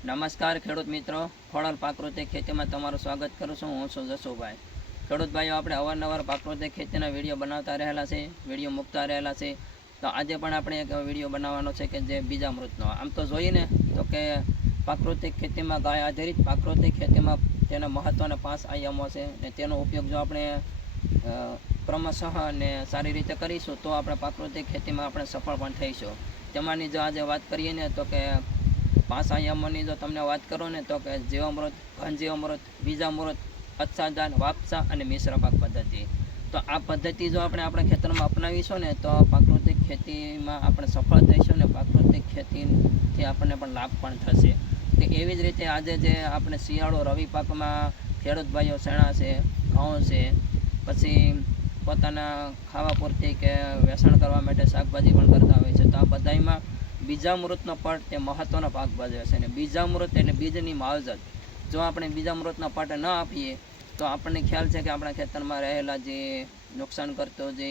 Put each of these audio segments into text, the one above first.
નમસ્કાર ખેડૂત મિત્રો, ખોડલ પ્રાકૃતિક ખેતીમાં તમારું સ્વાગત કરું છું. હું છું જસુભાઈ. ખેડૂત ભાઈઓ, આપણે અવારનવાર પ્રાકૃતિક ખેતીના વિડીયો બનાવતા રહેલા છે, વિડીયો મૂકતા રહેલા છે. તો આજે પણ આપણે એક વિડીયો બનાવવાનો છે કે જે બીજામૃતનો. આમ તો જોઈએ ને તો કે પ્રાકૃતિક ખેતીમાં ગાય આધારિત પ્રાકૃતિક ખેતીમાં તેના મહત્ત્વના 5 આયામો છે ને તેનો ઉપયોગ જો આપણે ક્રમશઃ અને સારી રીતે કરીશું તો આપણે પ્રાકૃતિક ખેતીમાં આપણે સફળ પણ થઈશું. તેમાંની જો આજે વાત કરીએ ને તો કે 5 આયામોની જો તમને વાત કરું ને તો કે જીવામૃત, ઘનજીવામૃત, બીજામૃત, અચ્છાદાન, વાપસા અને મિશ્ર પાક પદ્ધતિ. તો આ પદ્ધતિ જો આપણે આપણા ખેતરમાં અપનાવીશું ને તો પ્રાકૃતિક ખેતીમાં આપણે સફળ થઈશું ને પ્રાકૃતિક ખેતીથી આપણને પણ લાભ પણ થશે. તો એવી જ રીતે આજે જે આપણે શિયાળો રવિ પાકમાં ખેડૂત ભાઈઓ શેણા છે, ઘઉં છે, પછી પોતાના ખાવા પૂરતી કે વેચાણ કરવા માટે શાકભાજી પણ કરતા હોય છે. તો આ બધામાં બીજામૃતનો પટ તે મહત્ત્વનો ભાગ ભજવે છે. અને બીજામૃત એટલે બીજની માવજત. જો આપણે બીજામૃતનો પટ ન આપીએ તો આપણને ખ્યાલ છે કે આપણા ખેતરમાં રહેલા જે નુકસાન કરતો જે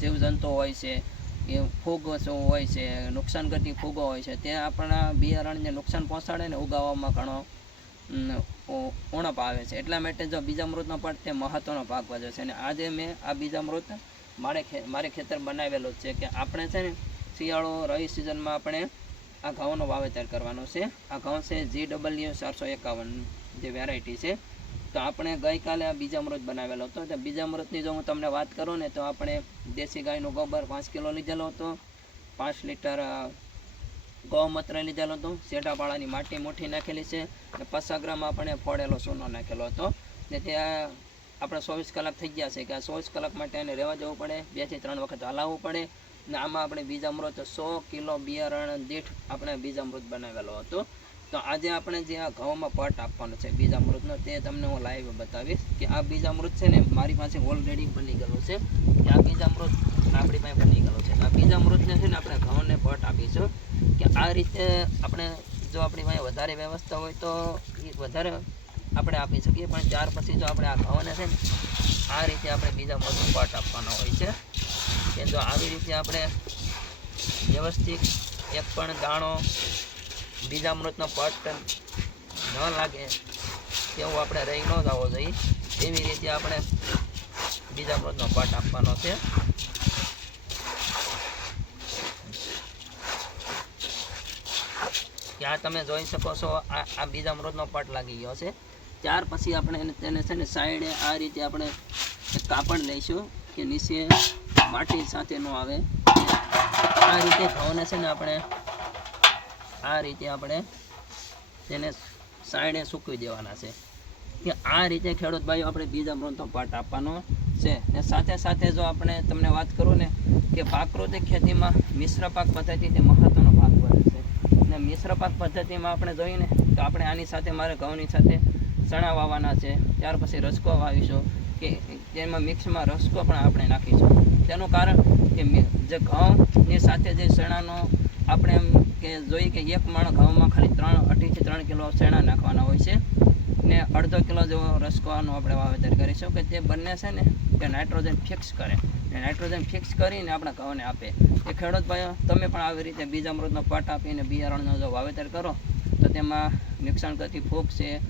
જીવજંતુઓ હોય છે, એ ફૂગો હોય છે, નુકસાન કરતી ફૂગો હોય છે, તે આપણા બિયારણને નુકસાન પહોંચાડે ને ઉગાવવામાં ઘણો ઉણપ આવે છે. એટલા માટે જો બીજામૃતનો પટ તે મહત્ત્વનો ભાગ ભજવે છે. અને આજે મેં આ બીજામૃત મારે ખેતર બનાવેલું છે કે આપણે છે ને શિયાળો રવિ સિઝનમાં આપણે આ ઘઉંનો વાવેતર કરવાનો છે. આ ઘઉં છે GW451 જે વેરાયટી છે. તો આપણે ગઈકાલે આ બીજામૃત બનાવેલો હતો. તો બીજામૃતની જો હું તમને વાત કરું ને તો આપણે દેશી ગાયનું ગોબર 5 કિલો લીધેલો હતો, 5 લીટર ગૌમૂત્ર લીધેલો હતો, શેઢાપાળાની માટી મુઠ્ઠી નાખેલી છે, અને 50 ગ્રામ આપણે ફોડેલો સૂનો નાખેલો હતો. ને ત્યાં આપણે 24 કલાક થઈ ગયા છે કે આ 24 કલાક માટે એને રહેવા જવું પડે, 2 થી 3 વખત હલાવવું પડે. ને આમાં આપણે બીજામૃત 100 કિલો બિયારણ દીઠ આપણે બીજામૃત બનાવેલો હતો. તો આજે આપણે જે આ ઘઉંમાં પટ આપવાનો છે બીજામૃતનો તે તમને હું લાઈવ બતાવીશ કે આ બીજામૃત છે ને મારી પાસે ઓલરેડી બની ગયેલું છે કે આ બીજામૃત આપણી પાસે બની ગયેલું છે. આ બીજામૃતને છે ને આપણે ઘઉંને પટ આપીશું કે આ રીતે આપણે જો આપણી પાસે વધારે વ્યવસ્થા હોય તો એ વધારે આપણે આપી શકીએ, પણ ત્યાર પછી જો આપણે આ ઘઉંને છે ને આ રીતે આપણે બીજામૃતનો પટ આપવાનો હોય છે કે જો આવી રીતે આપણે વ્યવસ્થિત એક પણ દાણો બીજામૃતનો પટ ન લાગે તેવું આપણે રહી ન જવો જોઈએ. એવી રીતે આપણે બીજામૃતનો પટ આપવાનો છે. ત્યાં તમે જોઈ શકો છો આ બીજામૃતનો પટ લાગી ગયો છે. ત્યાર પછી આપણે તેને છે ને સાઈડે આ રીતે આપણે કાપડ લઈશું કે નીચે માટી સાથે ન આવે. આ રીતે ઘઉંને છે ને આપણે આ રીતે આપણે તેને સાઈડે સૂકવી દેવાના છે કે આ રીતે ખેડૂત ભાઈઓ આપણે બીજામૃતનો પટ આપવાનો છે. ને સાથે સાથે જો આપણે તમને વાત કરું ને કે પ્રાકૃતિક ખેતીમાં મિશ્ર પાક પદ્ધતિ તે મહત્ત્વનો ભાગ ભજવે છે. ને મિશ્ર પાક પદ્ધતિમાં આપણે જોઈએ ને તો આપણે આની સાથે મારે ઘઉંની સાથે ચણા વાવવાના છે, ત્યાર પછી રસકો વાવીશું કે તેમાં મિક્સમાં રસકો પણ આપણે નાખીશું. તેનું કારણ કે જે ઘઉંની સાથે જે ચણાનો આપણે એમ કે જોઈએ કે એક મણ ઘઉંમાં ખાલી 2.5 થી 3 કિલો ચણા નાખવાના હોય છે ને 1/2 કિલો જેવો રસકોનું આપણે વાવેતર કરીશું કે તે બંને છે ને કે નાઇટ્રોજન ફિક્સ કરે ને નાઇટ્રોજન ફિક્સ કરીને આપણા ઘઉંને આપે. એ ખેડૂત ભાઈઓ તમે પણ આવી રીતે બીજામૃતનો પટ આપીને બિયારણનો જો વાવેતર કરો તો તેમાં નુકસાન કરતી ફૂગ છે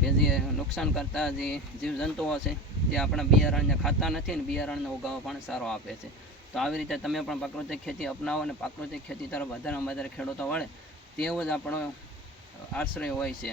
કે જે નુકસાન કરતા જે જીવજંતુઓ છે તે આપણા બિયારણને ખાતા નથી ને બિયારણનો ઉગાવો પણ સારો આપે છે. તો આવી રીતે તમે પણ પ્રાકૃતિક ખેતી અપનાવો અને પ્રાકૃતિક ખેતી તરફ વધારેમાં વધારે ખેડૂતો વળે તેવો જ આપણો આશ્રય હોય છે.